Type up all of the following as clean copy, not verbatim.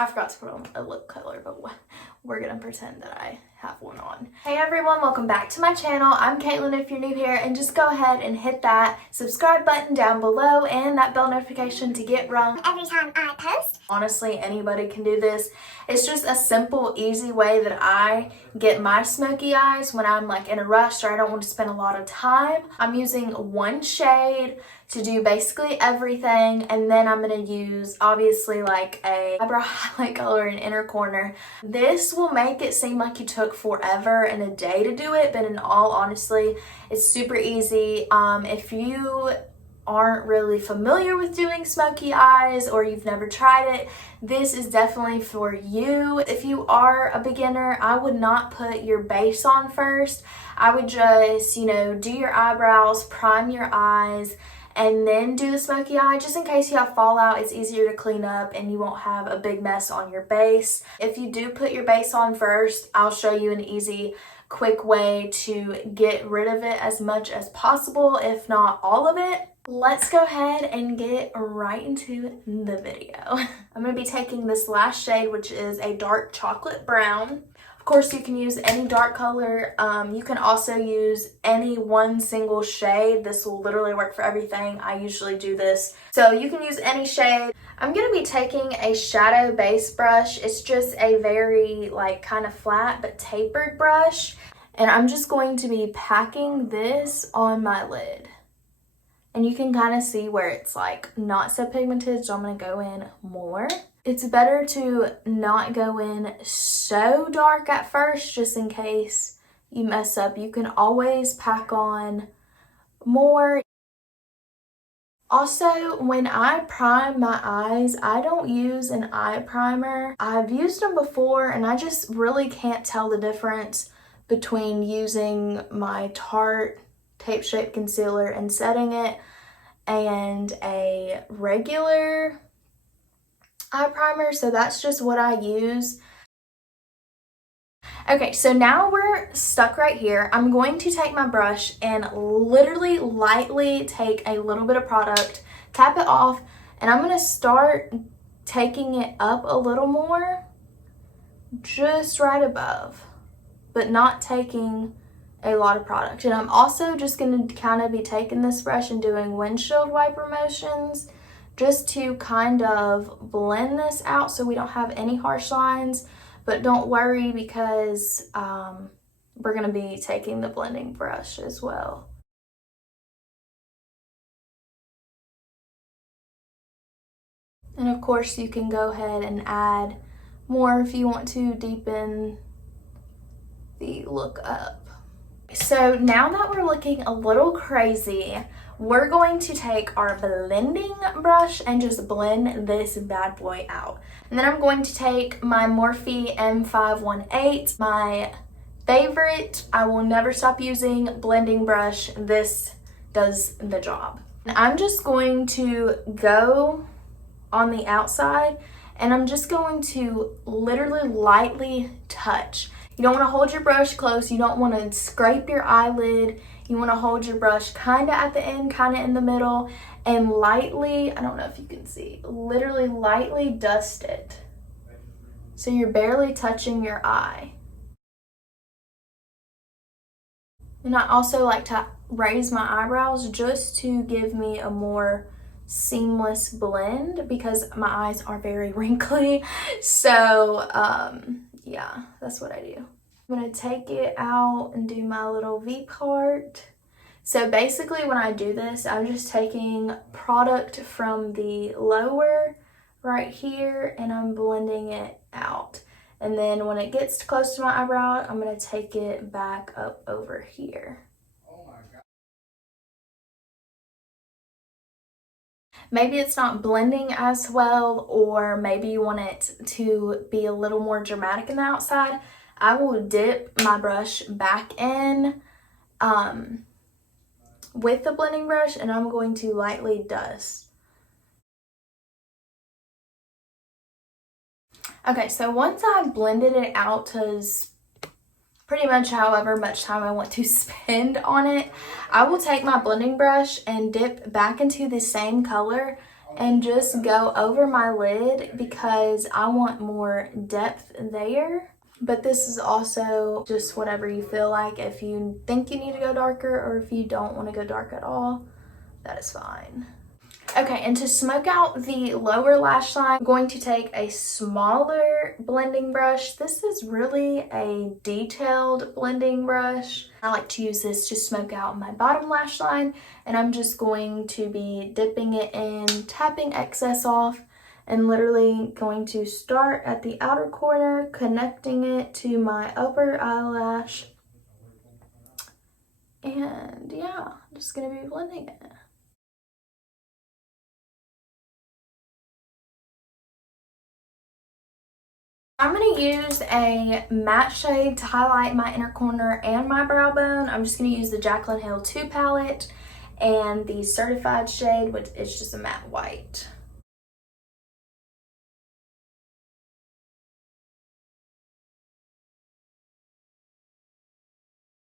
I forgot to put on a lip color, but we're gonna pretend that I have one on. Hey everyone, welcome back to my channel. I'm Caitlin if you're new here, and just go ahead and hit that subscribe button down below and that bell notification to get rung every time I post. Honestly, anybody can do this. It's just a simple, easy way that I get my smoky eyes when I'm like in a rush or I don't want to spend a lot of time. I'm using one shade to do basically everything, and then I'm going to use obviously like a eyebrow highlight color in inner corner. This will make it seem like you took forever and a day to do it, but in all honesty, it's super easy. If you aren't really familiar with doing smoky eyes or you've never tried it, this is definitely for you. If you are a beginner, I would not put your base on first. I would just, do your eyebrows, prime your eyes, and then do the smoky eye. Just in case you have fallout, it's easier to clean up and you won't have a big mess on your base. If you do put your base on first, I'll show you an easy, quick way to get rid of it as much as possible, if not all of it. Let's go ahead and get right into the video. I'm going to be taking this last shade, which is a dark chocolate brown. Of course, you can use any dark color. You can also use any one single shade. This will literally work for everything. I usually do this. So you can use any shade. I'm going to be taking a shadow base brush. It's just a very kind of flat but tapered brush. And I'm just going to be packing this on my lid. And you can kind of see where it's not so pigmented, so I'm going to go in more. It's better to not go in so dark at first, just in case you mess up. You can always pack on more. Also, when I prime my eyes, I don't use an eye primer. I've used them before and I just really can't tell the difference between using my Tarte Tape Shape Concealer and setting it and a regular eye primer, so that's just what I use. Okay, so now we're stuck right here. I'm going to take my brush and literally lightly take a little bit of product, tap it off, and I'm going to start taking it up a little more, just right above, but not taking a lot of product. And I'm also just going to kind of be taking this brush and doing windshield wiper motions just to kind of blend this out so we don't have any harsh lines. But don't worry, because we're going to be taking the blending brush as well. And of course you can go ahead and add more if you want to deepen the look up. So now that we're looking a little crazy, we're going to take our blending brush and just blend this bad boy out. And then I'm going to take my Morphe M518, my favorite, I will never stop using blending brush. This does the job. And I'm just going to go on the outside and I'm just going to literally lightly touch. You don't want to hold your brush close. You don't want to scrape your eyelid. You want to hold your brush kind of at the end, kind of in the middle, and lightly, I don't know if you can see, literally lightly dust it. So you're barely touching your eye. And I also like to raise my eyebrows just to give me a more seamless blend because my eyes are very wrinkly. So, yeah, that's what I do. I'm going to take it out and do my little V part. So basically when I do this, I'm just taking product from the lower right here and I'm blending it out. And then when it gets close to my eyebrow, I'm going to take it back up over here. Maybe it's not blending as well, or maybe you want it to be a little more dramatic in the outside. I will dip my brush back in with the blending brush and I'm going to lightly dust. Okay, so once I've blended it out to pretty much however much time I want to spend on it, I will take my blending brush and dip back into the same color and just go over my lid because I want more depth there. But this is also just whatever you feel like. If you think you need to go darker or if you don't want to go dark at all, that is fine. Okay, and to smoke out the lower lash line, I'm going to take a smaller blending brush. This is really a detailed blending brush. I like to use this to smoke out my bottom lash line, and I'm just going to be dipping it in, tapping excess off, and literally going to start at the outer corner, connecting it to my upper eyelash. And yeah, I'm just gonna be blending it. I'm going to use a matte shade to highlight my inner corner and my brow bone. I'm just going to use the Jaclyn Hill 2 palette and the Certified shade, which is just a matte white.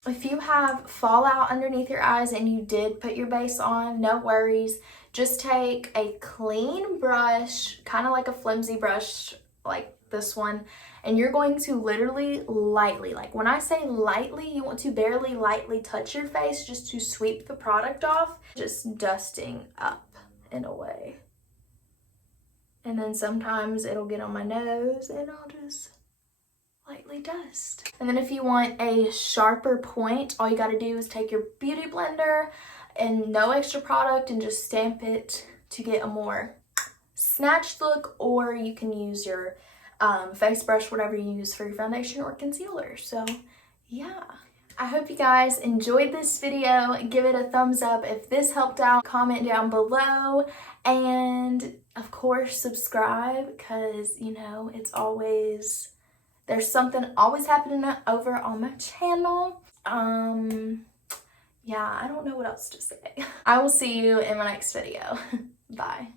If you have fallout underneath your eyes and you did put your base on, no worries. Just take a clean brush, kind of like a flimsy brush like this one, and you're going to literally lightly, like when I say lightly, you want to barely lightly touch your face just to sweep the product off, just dusting up in a way. And then sometimes it'll get on my nose and I'll just lightly dust. And then if you want a sharper point, all you got to do is take your beauty blender and no extra product and just stamp it to get a more snatched look, or you can use your face brush, whatever you use for your foundation or concealer. So yeah, I hope you guys enjoyed this video. Give it a thumbs up if this helped out. Comment down below, and of course subscribe, because you know it's always, there's something always happening over on my channel. Yeah, I don't know what else to say. I will see you in my next video. Bye.